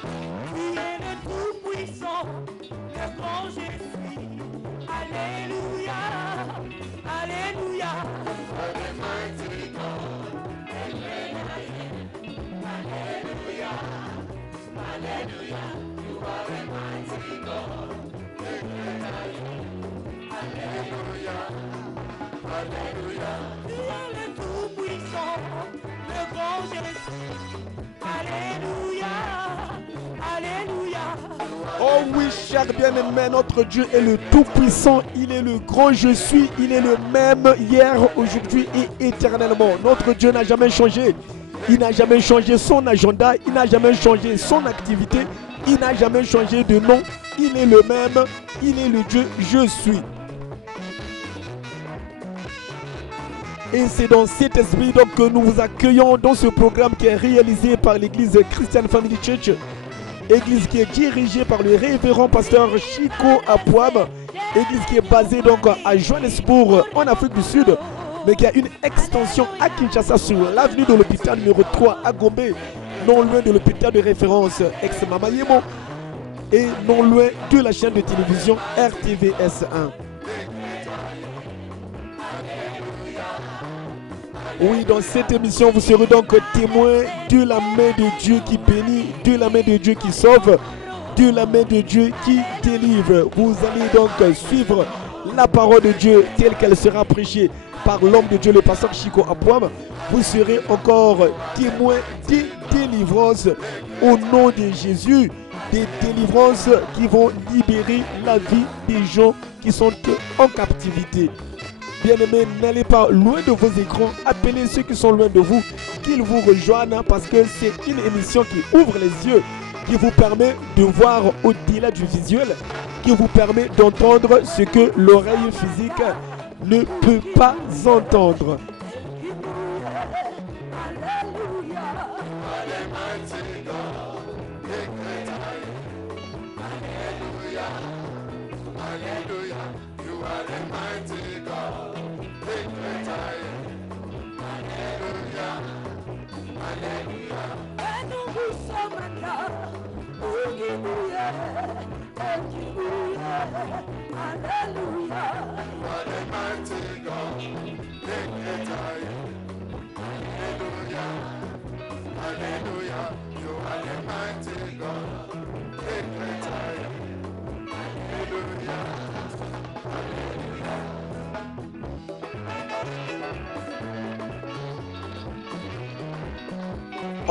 Tu es le Tout-Puissant, le grand je suis. Alléluia, Alléluia. You are the mighty God, the great I am. Alléluia, Alléluia. You are the mighty God, the great I am. Alléluia, Alléluia. Tu es le Tout-Puissant, le grand je suis. Alléluia, Alléluia. Oh oui, cher bien-aimé, notre Dieu est le Tout-Puissant, il est le grand je suis, il est le même hier, aujourd'hui et éternellement. Notre Dieu n'a jamais changé. Il n'a jamais changé son agenda, il n'a jamais changé son activité, il n'a jamais changé de nom. Il est le même, il est le Dieu je suis. Et c'est dans cet esprit donc que nous vous accueillons dans ce programme qui est réalisé par l'église Christian Family Church, église qui est dirigée par le révérend pasteur Chico Apouam, église qui est basée donc à Johannesburg en Afrique du Sud, mais qui a une extension à Kinshasa sur l'avenue de l'hôpital numéro 3 à Gombe, non loin de l'hôpital de référence ex-Mamayemo et non loin de la chaîne de télévision RTVS1. Oui, dans cette émission, vous serez donc témoin de la main de Dieu qui bénit, de la main de Dieu qui sauve, de la main de Dieu qui délivre. Vous allez donc suivre la parole de Dieu telle qu'elle sera prêchée par l'homme de Dieu, le pasteur Chico Apouam. Vous serez encore témoin des délivrances au nom de Jésus, des délivrances qui vont libérer la vie des gens qui sont en captivité. Bien-aimés, n'allez pas loin de vos écrans, appelez ceux qui sont loin de vous, qu'ils vous rejoignent parce que c'est une émission qui ouvre les yeux, qui vous permet de voir au-delà du visuel, qui vous permet d'entendre ce que l'oreille physique ne peut pas entendre.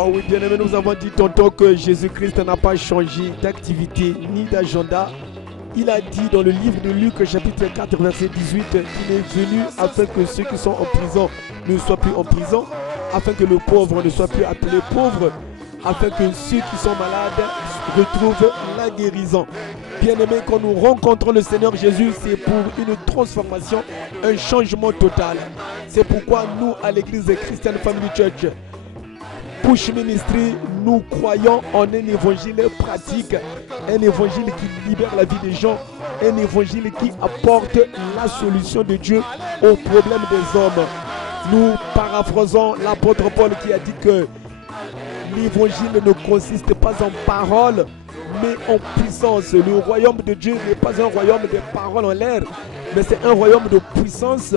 Oh oui, bien aimé, nous avons dit tantôt que Jésus-Christ n'a pas changé d'activité ni d'agenda. Il a dit dans le livre de Luc chapitre 4 verset 18 qu'il est venu afin que ceux qui sont en prison ne soient plus en prison, afin que le pauvre ne soit plus appelé pauvre, afin que ceux qui sont malades retrouvent la guérison. Bien aimé, quand nous rencontrons le Seigneur Jésus, c'est pour une transformation, un changement total. C'est pourquoi nous, à l'église Christian Family Church, Push Ministry, nous croyons en un évangile pratique, un évangile qui libère la vie des gens, un évangile qui apporte la solution de Dieu aux problèmes des hommes. Nous paraphrasons l'apôtre Paul qui a dit que l'évangile ne consiste pas en paroles, mais en puissance. Le royaume de Dieu n'est pas un royaume de paroles en l'air, mais c'est un royaume de puissance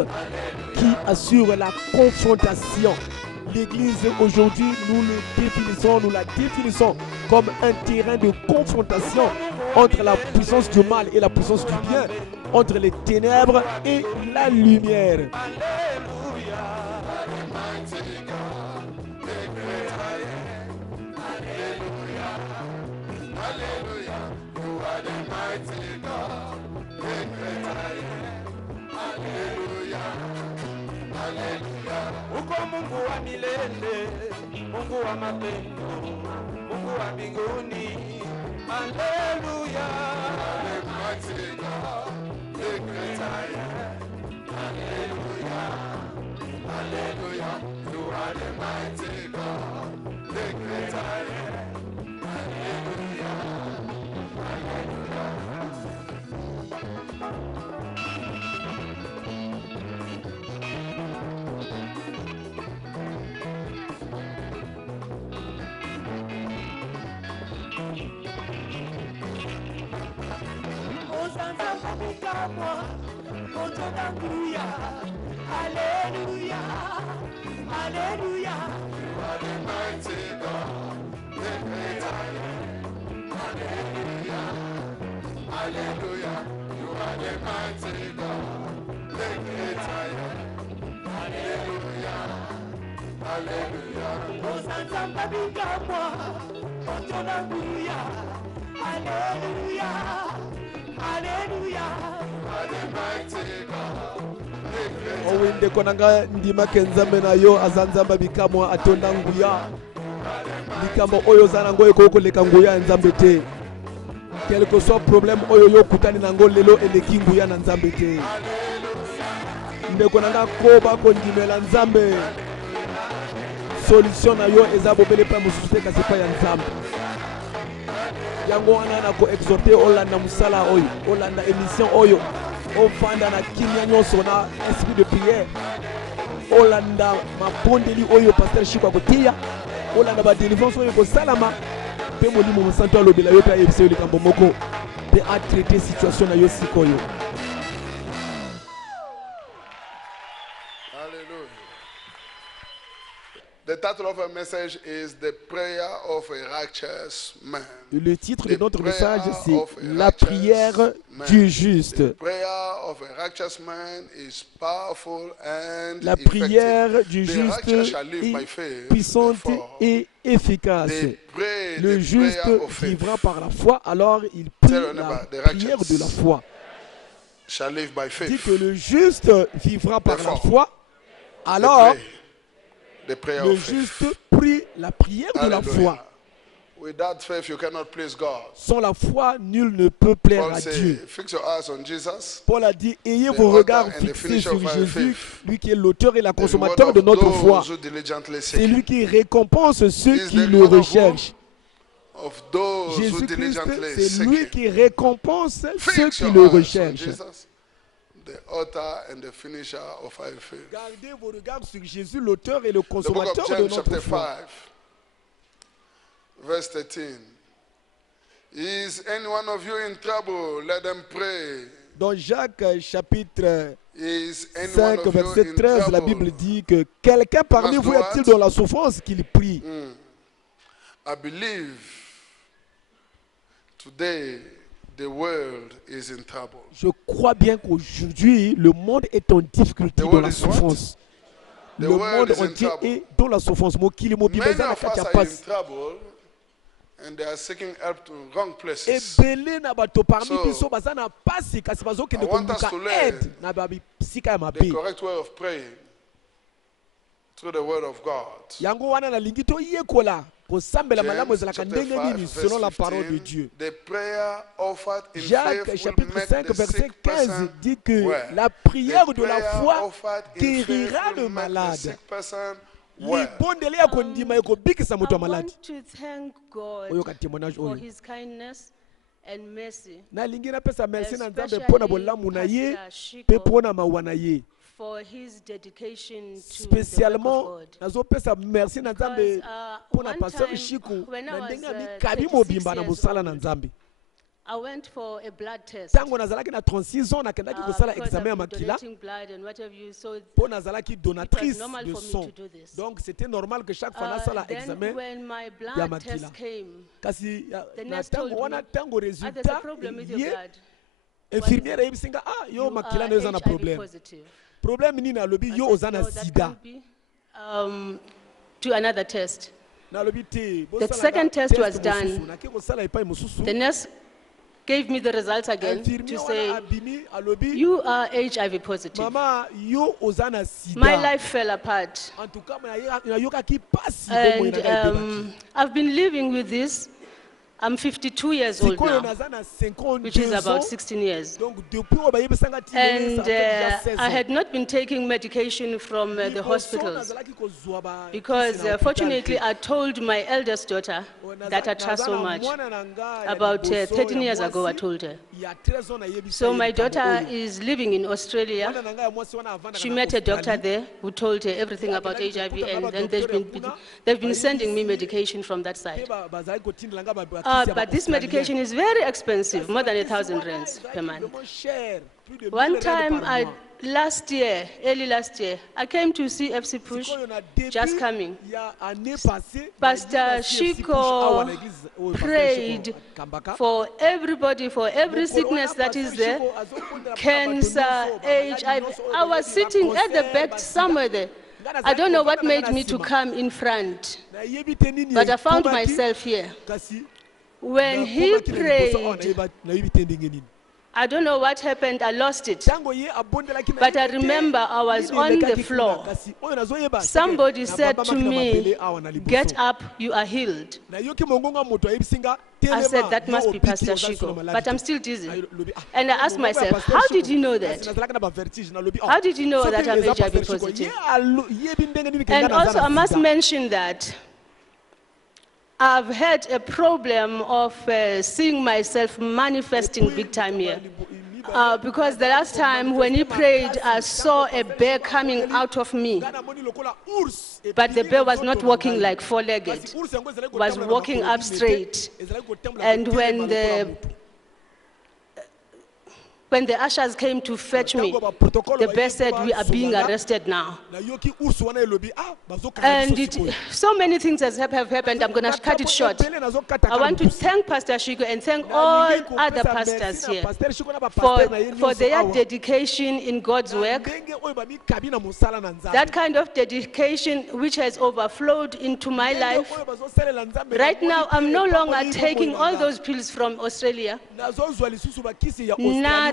qui assure la confrontation. L'église aujourd'hui, nous la définissons comme un terrain de confrontation entre la puissance du mal et la puissance du bien, entre les ténèbres et la lumière. Uko Mungu wa milele, Mungu wa mapendo, Mungu wa mbinguni. Haleluya. Almighty God, the great I am. Haleluya. Haleluya. You are the mighty God, the great I am. Haleluya. Haleluya. moi, mon Dieu d'Angouya. Alléluia, Alléluia. You are the mighty God, the great I am. Hallelujah, hallelujah. You are the mighty God, the great I am. Hallelujah, hallelujah. Osanzamba bikamwa, Moto d'Angouya. Alléluia, Alléluia. You are the mighty God, the great I am. Owinde konanga ndima kenzambe na yo azanzamba bikamwa atonda nguya. Bikamwa oyo zanango ekoko leka nguya nzambe te. Quel que soit problème oyo yo kutani nango lelo eleki nguya na nzambe te. Ndeko nanga koba kondimela nzambe. Solution na yo eza bobele pa mususu te kasi pa ya nzambe. Yango wana na ko exhorter olanda musala oyo, olanda émission oyo. Ofanda na kimia nyonso na esprit de prière. Olanda mapondeli oyo pasteur Chikwa kotia. Olanda ba délivrance oyo ko salama. Pe molimo mosanto alobela yo pe ayebisa yo likambo moko. Pe a traiter situation na yo sikoyo. Hallelujah. The title of our message is The Prayer of a Righteous Man. Le titre de The notre prayer message c'est of a La righteous prière man. du juste. The prayer of a righteous man is powerful and La effective. prière du The juste righteous shall live by est faith, puissante therefore, et efficace. they pray Le the juste prayer of faith. vivra par la foi, alors il prie Tell your la neighbor, the prière righteous de la foi. Shall live by Dit faith. que le juste vivra par la Therefore, foi, They alors pray the prayer le of faith. juste prie la prière de la Hallelujah. foi. Without faith, you cannot please God. Sans la foi, nul ne peut plaire Paul à says, Dieu. fix your eyes on Jesus. Paul a dit, ayez The vos author regards and the fixés finisher sur of our Jésus, faith. lui qui est l'auteur et la The reward consommateur de of notre foi. those who diligently C'est seek lui qui récompense ceux Is qui the le reward of recherchent. of those who Jésus-Christ, diligently c'est lui seek qui récompense ceux Fix qui your le eyes on recherchent. Jesus, the author and the finisher of our faith. Gardez vos regards sur Jésus, l'auteur et le The book of consommateur de James notre chapter foi. 5, verse 13. Is any one of you in trouble? Let them pray. Dans Jacques chapitre Is any 5, one of verset you in 13, la trouble? Bible dit que quelqu'un parmi Must vous do est-il what? dans la souffrance qu'il prie. I believe today the world is in trouble. Je crois bien qu'aujourd'hui, le monde est en difficulté The dans world la is what? souffrance. The Le world monde is in entier trouble. est dans la souffrance. Mokili mobimba Many eza na of kati us ya are in pasi. trouble and they are seeking help to wrong places. Ebele na bato parmi So, biso baza na pasi kasi bazokende I want us koluka to learn aide na bisika ya The mabe. correct way of praying through the word of God. Yango wana nalingi toyekola kosambela malamu James ezalaka chapter ndenge 5, nini verse selon la parole de 15, Dieu. the prayer offered in Jacques faith will chapitre make 5 the verset sick 15 person dit que well. la prière The de la prayer foi offered in faith guérira will le make the malade. sick person well. Libondele ya kondima ekobikisa I moto ya malade. want to thank God Oyo ka témoignage for oyo. his kindness and mercy, Nalingi napesa merci na Nzambe especially mpo na bolamu na ye Pastor mpe Shiko mpo na mawa na ye. for his dedication to the Spécialement work of God. nazopesa merci na Nzambe Because, mpo na one pasteur time, Shiku when I na was, ndenge ya 36 mikabi mobimba na years mosala na old, Nzambe. I went for a blood test. Ntango nazalaki na 36 ans nakendaki kosala Because examen ya I've been makila donating blood and what have you, so mpo nazalaki donatrice normal de for me sang. to do this. Donc c'était normal que chaque fois nasala then examen when my ya blood makila. test came, Kasi the na nurse ntango told wana me, ntango there's a résultat problem with your ye blood. infirmière eyebisinga yo You makila are na yo eza na HIV problème. positive. Problème nini alobi I yo said, oza na "No, that sida. can't be." To another test. Nalobi te. The second test was mosusu. done. Nake kosala epai mosusu. The nurse gave me the results again to Infirmière say, wana abimi alobi you are HIV positive. mama yo oza na sida. My life fell apart. En tout cas nayokaki pasi bomoi na ngai And ebebaki. I've been living with this. I'm 52 years old Sikoyo now, naza na 52 which is about ans. 16 years. Donc depuis oyo bayebisanga ti lelo, And ça fait déjà 16 I ans. had not been taking medication from the Liboso hospitals nazalaki kozwa ba because kisi na hôpital fortunately te. I told my eldest daughter that I trust so much. About 13 years ago, I told her. So my daughter is living in Australia. She met a doctor there who told her everything about HIV, and then they've been sending me medication from that side. But this medication is very expensive, more than 1,000 rands per month. One time, early last year, I came to see FC Push, just coming. Pastor Shiko prayed for everybody, for every sickness that is there, cancer, HIV. I was sitting at the back somewhere there. I don't know what made me to come in front, but I found myself here. When he prayed, I don't know what happened, I lost it. But I remember I was on the floor. Somebody said to me, "Get up, you are healed." I said, that must be Pastor Shiko, but I'm still dizzy. And I asked myself, how did you know that? How did you know that I'm HIV positive? And also I must mention that I've had a problem of seeing myself manifesting big time here. Because the last time when he prayed, I saw a bear coming out of me. But the bear was not walking like four-legged, was walking up straight. And when the ushers came to fetch me, the bear said, "We are being arrested now." And so many things have happened. I'm going to cut it short. I want to thank Pastor Shiko and thank all other pastors here for their dedication in God's work. That kind of dedication which has overflowed into my life. Right now, I'm no longer taking all those pills from Australia.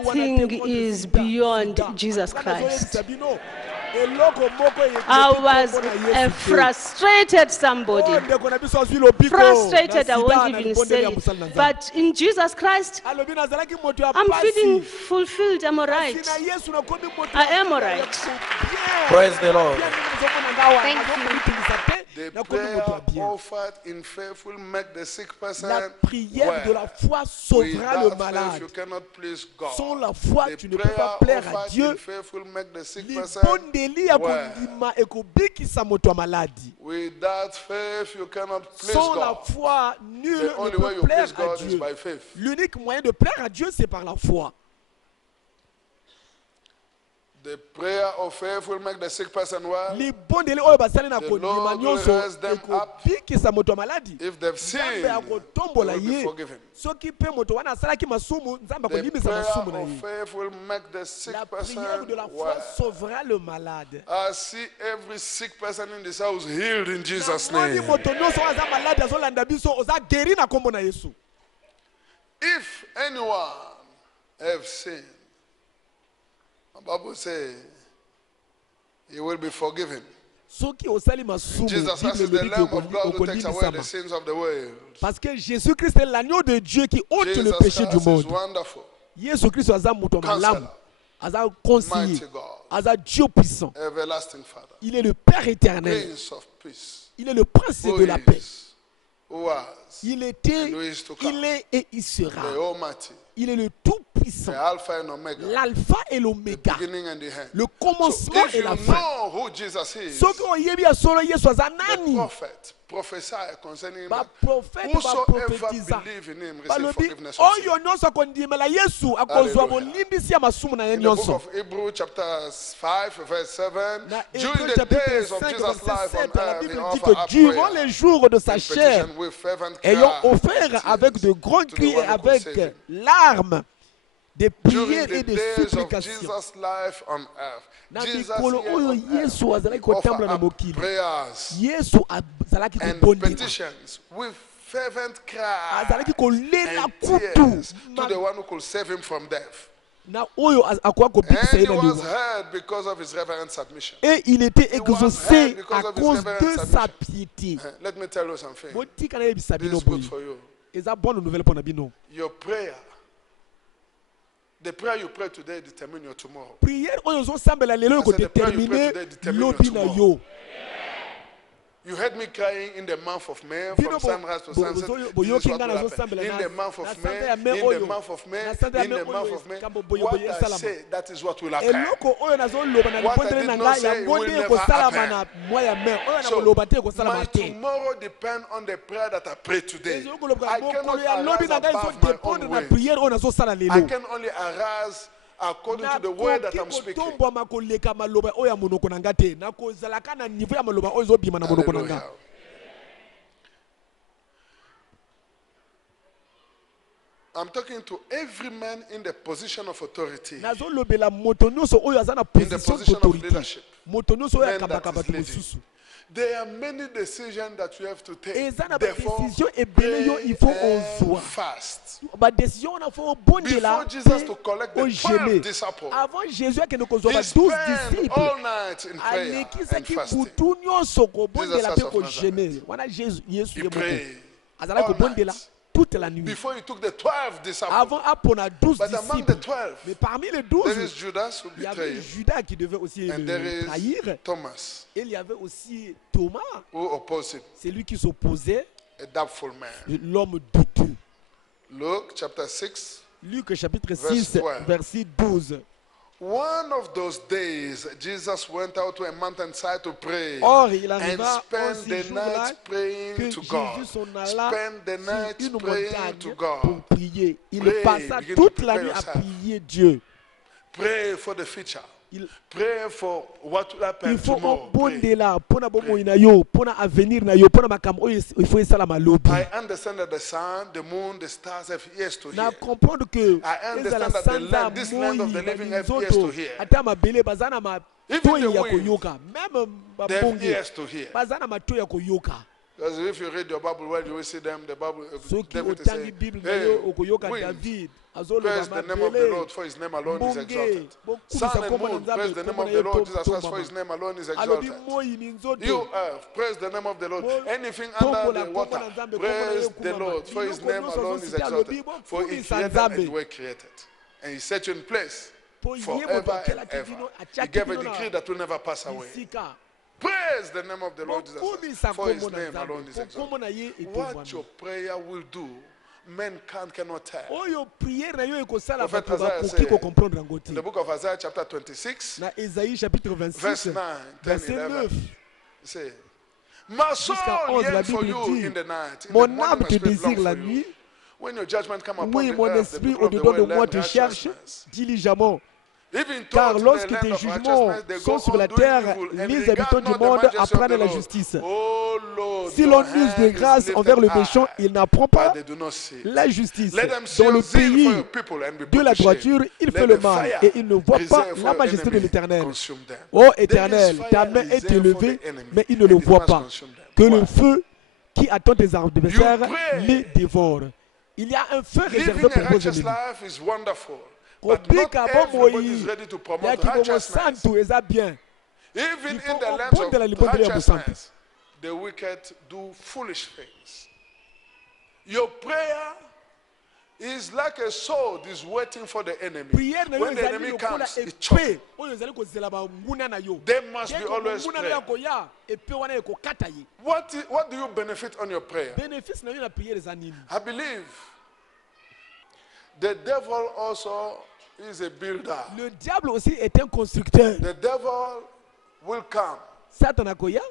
Nothing is beyond Jesus Christ. I was a frustrated somebody. Frustrated, I won't even say it. But in Jesus Christ, I'm feeling fulfilled. I'm all right. I am all right. Praise the Lord. Thank you. The prayer offered in faith will make the sick person La prière de la foi sauvera le malade. Sans la foi, tu ne peux pas plaire à Dieu. Libondeli akondima ekobikisa moto maladi. Sans la foi, nul ne peut plaire à Dieu. L'unique moyen de plaire à Dieu, c'est par la foi. The prayer of faith will make the sick person well. The Lord will raise them up. If they've sinned, they will be forgiven. The prayer of faith will make the sick person well. I see every sick person in this house healed in Jesus' name. If anyone have sinned, the Bible says he will be forgiven. Jesus Christ is the Lamb of God who takes away the sins of the world. Parce que Jésus-Christ est l'agneau de Dieu qui ôte le péché du monde. Jésus-Christ est un moto malamu, un conseiller, un Dieu puissant. Everlasting Father. Il est le Père éternel. Prince of peace. Il est le prince de la paix. Who was, il était, il est et il sera. Il est le tout-puissant, l'alpha et l'oméga, le commencement et la fin. Ce qu'on y est bien sur Jésus, the prophet prophesy concerning him. Whosoever believe in him receive forgiveness of sin. In the book of Hebrews chapter 5 verse 7, during the days of Jesus' life on earth, he offered up durant les jours de sa chair, petition with fervent ayant cry offert avec de grands cris et avec larmes, des prières et des supplications. Jesus' life on earth. Na Jesus mikolo oyo Yesu azalaki kotambola na mokili. Prayers Yesu azalaki and kobondela. petitions with fervent cry Azalaki kolela and kutu. tears to the one who could save him from death. Na oyo akoya kobikisa And ye he na was liwa. heard because of his reverent submission. Et il était exaucé because à of his cause de reverent sa submission. piété. Let me tell you something. Botika na yebisa This bino is good boye. for you. Eza bonne nouvelle pour na bino. Your prayer, the prayer you pray today determine your tomorrow. Prière oyo zo sambela lelo ko I said the prayer you pray déterminer today determine your lobi na tomorrow. yo. You heard me crying in the month of May, from sunrise to sunset. This is what will happen. In the month of May, in the month of May, in the month of May. What I say, that is what will happen. What I did not say, will never happen. So, my tomorrow depends on the prayer that I pray today. I cannot arise above my own way. I can only arise according to the word that I'm speaking. Hallelujah. I'm talking to every man in the position of authority, in the position of leadership. Men that is leading. There are many decisions that you have to take. Therefore, pray and fast. Before Jesus to collect the 12 disciples, he spent all night in prayer and fasting. Jesus He prayed all night. Before he took the 12 disciples. But among the 12, there is Judas who betrayed him. And there is Thomas who opposed him. Celui qui s'opposait, a doubtful man. L'homme douteux. Luke chapter 6, Luc chapitre 6, verset 12. One of those days, Jesus went out to a mountainside to pray and spend the night praying to God. Spend the night praying to God. Il passa toute la nuit à prier Dieu. Pray for the future. Pray for what will happen Il faut tomorrow. I understand that the sun, the moon, the stars have ears to hear. I understand that the land, this land of the living have ears to hear. Even the wind, they have ears to hear. Because if you read your Bible well, you will see them, the Bible, David is saying, hey, wind, praise the name of the Lord, for his name alone is exalted. Sun and moon, praise the name of the Lord Jesus Christ, for his name alone is exalted. You earth, praise the name of the Lord. Anything under the water, praise the Lord, for his name alone is exalted. For he created and you were created. And he set you in place forever and ever. He gave a decree that will never pass away. Praise the name of the Lord Jesus Christ, for his name alone is exalted. What your prayer will do, mankind cannot tell. Prophet Isaiah said, in the book of Isaiah chapter 26, verse 9, 10, 11, he said, my soul yearns for you in the night, in the morning my spirit longs for you. When your judgment come upon the earth, the people of the world learn righteousness. Car lorsque tes jugements sont sur la terre, les habitants du monde apprennent la justice. Si l'on use de grâce envers le méchant, il n'apprend pas la justice. Dans le pays de la droiture, il fait le mal et il ne voit pas la majesté de l'Éternel. Ô Éternel, ta main est élevée, mais il ne le voit pas. Que le feu qui attend tes adversaires les dévore. Il y a un feu réservé pour vos ennemis. But not everybody is ready to promote righteousness. Even in the lands of righteousness, the wicked do foolish things. Your prayer is like a sword is waiting for the enemy. When the enemy comes, it chops. There must be always prayer. What do you benefit on your prayer? I believe the devil also is a builder. Le diable aussi est un constructeur. The devil will come. Satan akoya.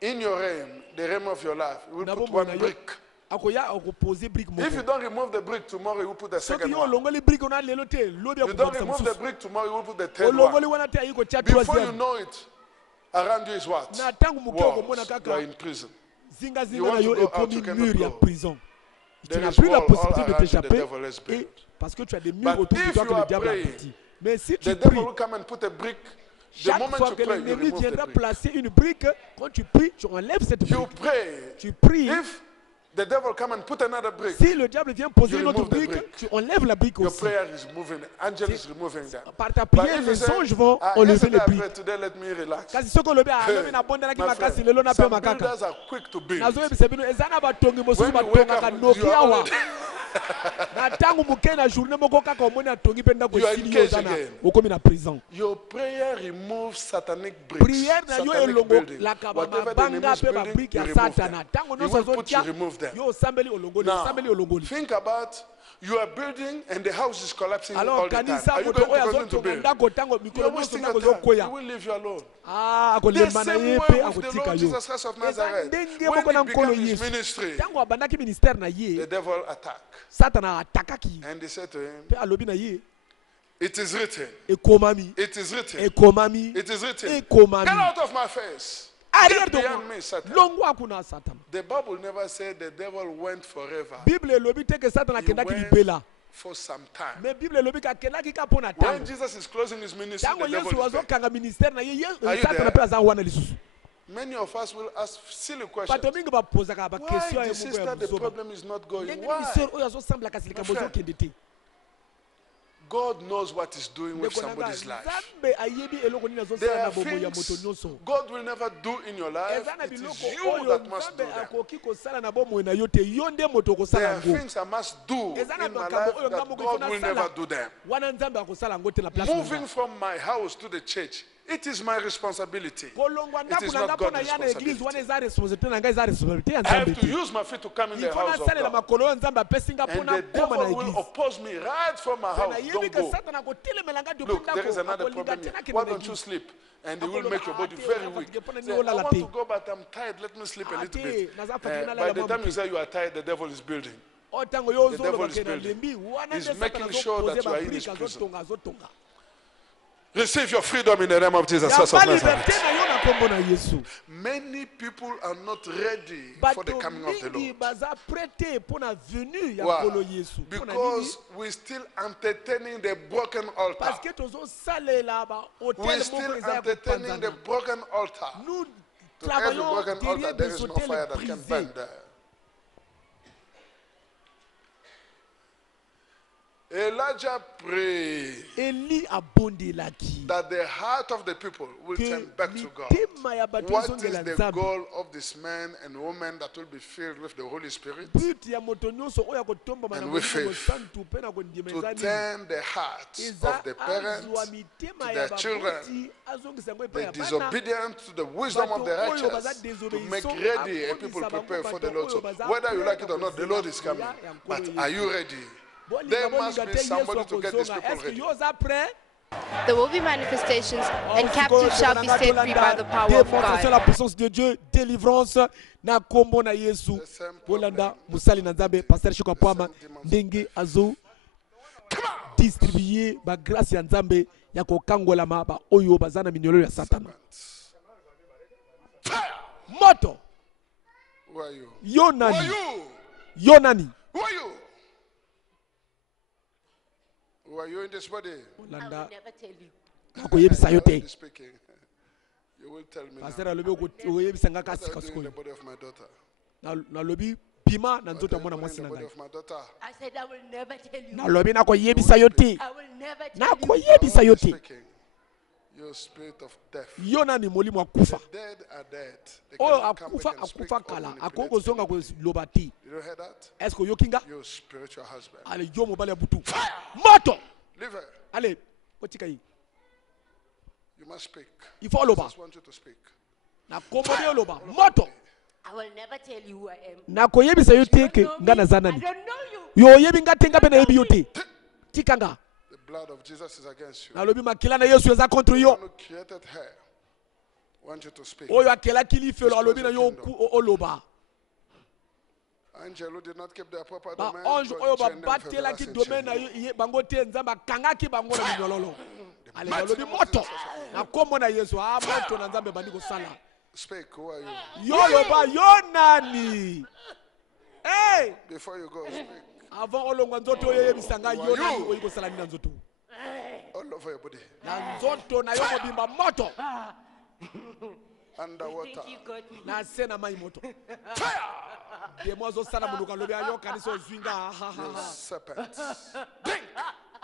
In your realm, the realm of your life, he will put one brick. If you don't remove the brick tomorrow, he will put the second one. You don't remove the brick tomorrow, he will put the third one. Before you know it, around you is what? Walls. You are in prison. You want to go out, you cannot go. Tu n'as plus la possibilité de t'échapper parce que tu as des murs autour de toi que le diable a bâti. Mais si tu pries, chaque fois que l'ennemi viendra placer une brique, quand tu pries, tu enlèves cette brique. Tu pries. The devil come and put another brick. Si le diable vient poser une autre brique, tu enlèves la brique aussi. Your prayer is moving. Angel is removing them. Par ta prière, les anges vont enlever les briques. Today, let me relax. Kasi soko lobe lobe na bonda ki makasi lelo na pe makaka. Builders are quick to build. Nazo ebisebino ezana batongi mosusu batonga ka nokia wa. You are engaged again. Your prayer removes satanic bricks, satanic building. Whatever the enemy is building, you remove them. You will put, you remove them. Now, think about you are building and the house is collapsing all the time. Are you going to continue to build? You are wasting your time. He will leave you alone. The same way with the Lord Jesus Christ of Nazareth. When he began his ministry, the devil attacked. And they said to him, it is written. It is written. It is written. Get out of my face. Get behind me, Satan. The Bible never said the devil went forever. He went for some time. When Jesus is closing his ministry, the devil is there. Are you there? Many of us will ask silly questions. Why the sister, the problem is not going? Why? God knows what he's doing with somebody's life. There are things God will never do in your life. It is you that must do them. There are things I must do in my life that God will never do them. Moving from my house to the church, it is my responsibility. It is not God's responsibility. I have to use my feet to come in the house of God. And the devil will oppose me right from my house. Don't go. Look, there is another problem here. Why don't you sleep? And it will make your body very weak. Say, I want to go, but I'm tired. Let me sleep a little bit. By the time you say you are tired, the devil is building. The devil is building. He's making sure that you are in his prison. Receive your freedom in the name of Jesus Christ of Nazareth. Many people are not ready for the coming of the Lord. Why? Because we're still entertaining the broken altar. We're still entertaining the broken altar. To every broken altar, there is no fire that can burn there. Elijah prayed that the heart of the people will turn back to God. What is the goal of this man and woman that will be filled with the Holy Spirit and with faith? To turn the hearts of the parents to their children, the disobedient to the wisdom of the righteous, to make ready a people prepare for the Lord. So whether you like it or not, the Lord is coming. But are you ready? There must be somebody to get these people ready. There will be manifestations and captives shall be set free by the power of God. La puissance de Dieu, délivrance na kombo na Yesu. Polanda musali na nzambe pasteur Shiko Pwama ndenge azo distribuer ba grâce ya nzambe ya kokangola ba oyo bazana minyolo ya Satana. Moto. Who are you? Yonani. Yonani. Who are you? Who are you in this body? I will never tell you. You will tell me now. Pasteur alobi What are you doing in the body of my daughter? Nalobi pima na nzoto mwana mwasi In na the body ngai. of my daughter. I said I will never tell you. Nalobi na koyebisa yo te. I will never Na tell you. koyebisa yo te. Speaking. You spirit of death. Yonani molimo wa kufa. The dead are dead. They Oyo cannot come akufa back and speak akufa or kala. manipulate Akongo zonga anymore. ko loba ti. Did you hear that? Est-ce que yokinga? Your spiritual husband. Ale yo mobali ya butu. Moto. Leave her. Ale kotika yi. You must speak. Il faut I loba. just want you to speak. Na kombo de loba. Moto. I will never tell you who I am. Na koyebisa yo te You ke don't know ngana me. I zanani. don't know you. Yo yebi ngatenga pe na yebi yo te. Tikanga. The blood of Jesus is against you. Nalobi makila na Yesu eza contre yo. Who created her? Want you to speak. Oyo akela kili felo alobi na yo oloba. Angel who did not keep their proper Ba domain. ange God oyo ba chained them for batela ki everlasting domaine na chain. yo bango te nzamba kangaki bango na minyololo. Ale balobi moto. Na kombo na Yesu moto na nzambe bandi kosala. Speak. Who are you? Yo loba yo nani? Hey! Before you go, speak. Avant olongwa nzoto oyo yebisa ngai yo nani oyo kosala nini na nzoto. All over your body. Na nzoto na yo mobimba moto. Underwater. Think you got me. Na se na mai moto. Demo azosala munduka lobi ayo kanisa ozwinga. You serpent. Drink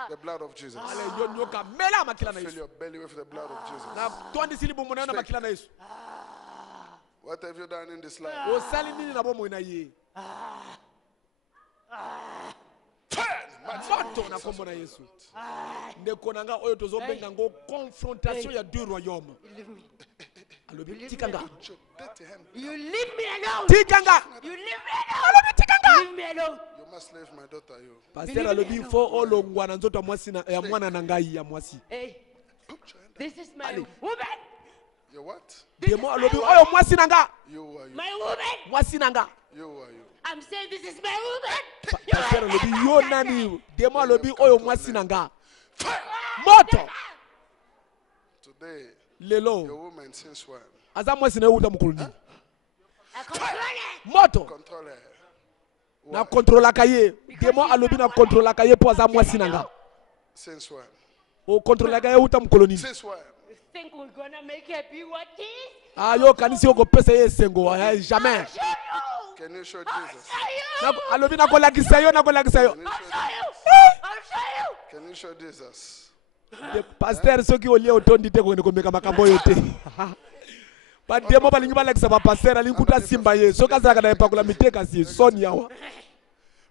the blood of Jesus. Ale yo nyoka mela makila na Fill Yesu. your belly with the blood of Jesus. Na tondi sili bomo na makila na Yesu. What have you done in this life? Osali nini na bomo na ye? moto na kombo na Yesu. Ndeko nanga oyo tozobenga ngo confrontation ya deux royaumes. Alobi tikanga. You leave me alone. Tikanga. You leave me alone. Alobi tikanga. Leave me alone. You must leave my daughter, you. Pasteur alobi fo olongwa na nzoto mwasi na ya mwana na ngai ya mwasi. Hey, this is my woman. You what? Demo alobi oyo mwasi nanga. You are you. My woman. Mwasi nanga. You are you. I'm saying this is my woman. Pasteur alobi yo nani. Demo alobi oyo mwasi nanga. Moto. Today, Lelo. your woman since when? Aza mwasi na uta mkuluni. I control it. Moto. Control her. Na controla kaye. Demo alobi na controla kaye po aza mwasi nanga. Since when? O controla kaye uta mkoloni. Since when? You think we're gonna make her be what she is? Ah yo kanisi oko pesa ye sengo jamais. Show you. Can you show Jesus? Show you. Alobi na kolakisa yo na kolakisa yo. Can you show Show you. Jesus? I'll show you. Can you show Jesus? The pasteur soki olie otondi te kwene komeka makambo yote. Ba demo balingi balakisa ba pasteur alinkuta simba ye. Soka zaka na epakula miteka si soni yawa.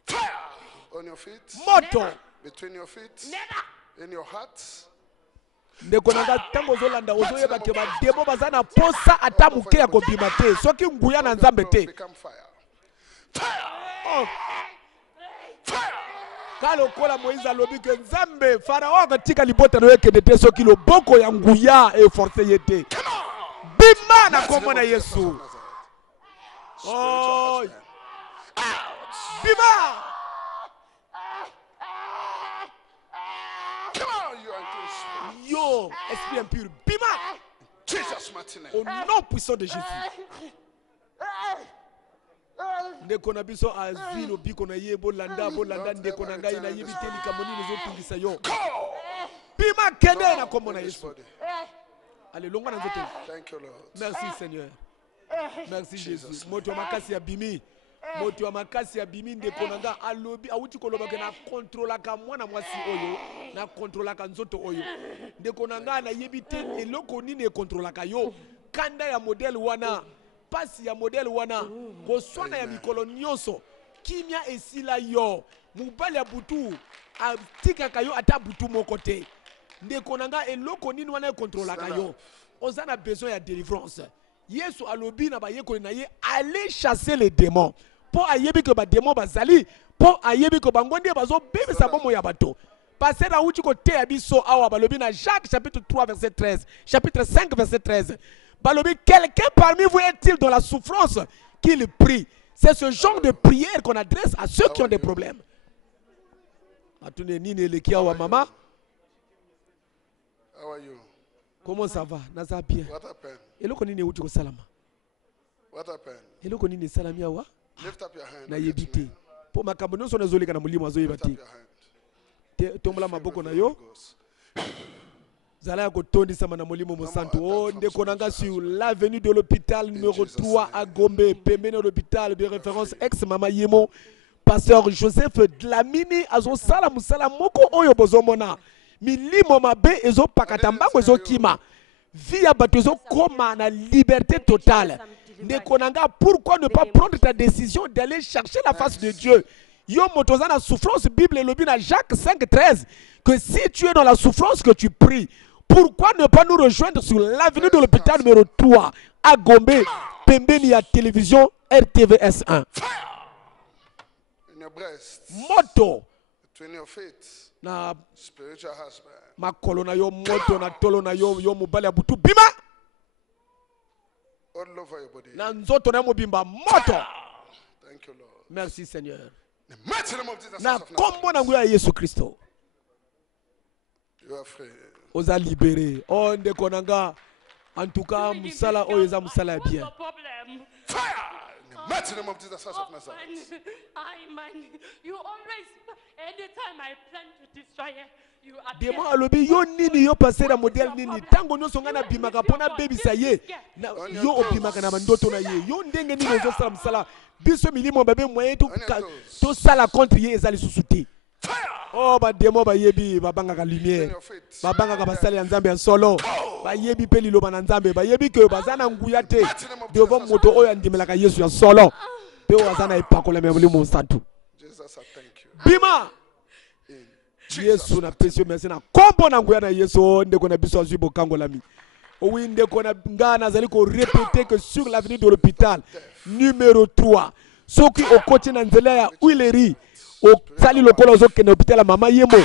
Fire on your feet. Moto. Between your feet. Never. In your heart. Ndeko nanga tango ozolanda ozoyeba ke ba demo bazana posa ata muke ya kobima te. Soki nguya na nzambe te. Become fire. Oh. Kalo kola Moïse alobi ke nzambe farao akatika libota no yekende te soki loboko ya nguya e force yete. Bima na kombo na Yesu. Oh. Bima. Come on, you unclean spirit. Yo, esprit impur. Bima. Jesus, mighty name. Au nom puissant de Jésus. Ndeko na biso azwi lobiko na ye bolanda ndeko na ngai na yebi te likambo nini ezopingisa yo. Bima kende na kombo na Yesu. Allez, longwa na nzoto. Thank you, Lord. Merci Seigneur. Merci Jésus. Moto wa makasi ya bimi. Moto wa makasi ya bimi ndeko na nga alobi awuti koloba ke na contrôla ka mwana mwasi oyo na contrôla ka nzoto oyo. Ndeko na nga na yebi te eloko nini e contrôla ka yo. Kanda ya modèle wana. Pasi ya modèle wana koswana ya mikolo nyonso kimia esila yo mubali ya butu atikaka yo ata butu moko te ndeko nanga eloko nini wana ekontrolaka yo oza na besoin ya délivrance Yesu alobi na bayekoli na ye aller chasser les démons po ayebi ke ba démons bazali po ayebi ke bango nde bazobebisa bomo ya bato passer na uti ko te ya biso awa balobi na Jacques chapitre 3 verset 13 chapitre 5 verset 13. Balobi, quelqu'un parmi vous est-il dans la souffrance qu'il prie? C'est ce genre de prière qu'on adresse à ceux qui ont des problèmes. Maman, How are you? comment ça va? Naza bien. What happened? Eloko nini uti ko salama? What happened? Eloko nini salami awa? Lift up your hand. Na and get to yebite. me. Po makambo nyonso nazoleka na mulimo azoyeba Lift up te. your hand. Tombola Feel maboko na the yo. Holy Ghost. Zala ya kotondisama na molimo mosantu. Oh, ndeko nanga sur l'avenue de l'hôpital numéro 3 à Gombe, pembeni de l'hôpital de référence ex-mama Yemo, pasteur Joseph Dlamini azo sala musala moko oyo bozomona. Milimo mabe ezo pakata mbango ezo kima. Via bato ezo koma na liberté totale. Ndeko nanga, pourquoi ne pas prendre ta décision d'aller chercher la face de Dieu? Yo motoza na souffrance, Bible elobi na Jacques 5:13 que si tu es dans la souffrance que tu pries, pourquoi ne pas nous rejoindre sur l'avenue de l'hôpital numéro 3 à Gombe, pembeni ya télévision RTVS 1. In your breast. Moto Between your feet. na Spiritual husband. makolo na yo moto na tolo na yo yo mobali ya butu bima All over your body. na nzoto na mobimba moto. Thank you, Lord. Merci Seigneur. In the mighty name of Jesus Na of kombo na Nazareth. nguya Yesu Kristo. You are free. Oza libéré. Oh ndeko nanga. En tout cas, musala oyo eza musala ya bien. Fire! In the mighty name of Jesus of Nazareth. Man, you always, anytime I plan to destroy her, you Demo appear. alobi yo nini yo passer na modèle nini tango nyonso nga na bimaka pona bebisa ye na yo obimaka na mandoto na ye yo ndenge nini ozosala mosala biso milimo babe moyen tosala contre ye ezali susu te. Oh bademo bayebi babangaka lumière babangaka basali ya nzambe ya solo bayebi mpe liloba na nzambe bayebi ke baza na nguya te devant moto oyo andimelaka Yesu ya solo mpe oyo aza na epakolami ya molimo mosantu. Jesus, I thank you. Bima Yesu na pesio merci na kombo na nguya na Yesu ndeko na biso azwi bokango lami. Oui, ndeko na ngana zali ko répéter que sur l'avenue de l'hôpital numéro 3 soki okoti na nzela ya Huilerie au sali lokolo zo kene hôpital mama yemo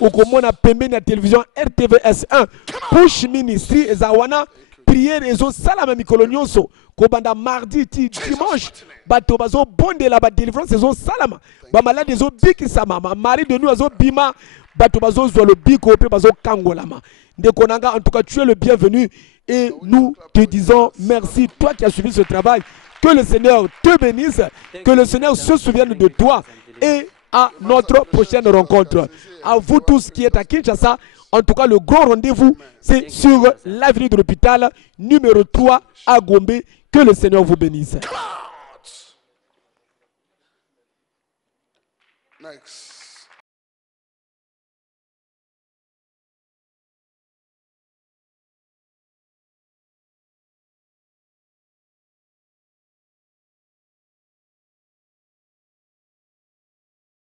okomona pembeni ya télévision RTVS 1 push ministry ezawana prière ezo salama mikolo nyonso kobanda mardi ti dimanche bato bazo bondela ba délivrance ezo salama ba malade ezo bikisama mari de nous azo bima bato bazo zwa le biko pe bazo kangolama ndeko nanga. En tout cas tu es le bienvenu et nous te disons merci toi qui as suivi ce travail. Que le Seigneur te bénisse, que le Seigneur se souvienne de toi et à notre prochaine rencontre. À vous tous qui êtes à Kinshasa, en tout cas le grand rendez-vous c'est sur l'avenue de l'hôpital numéro 3 à Gombe. Que le Seigneur vous bénisse. Next.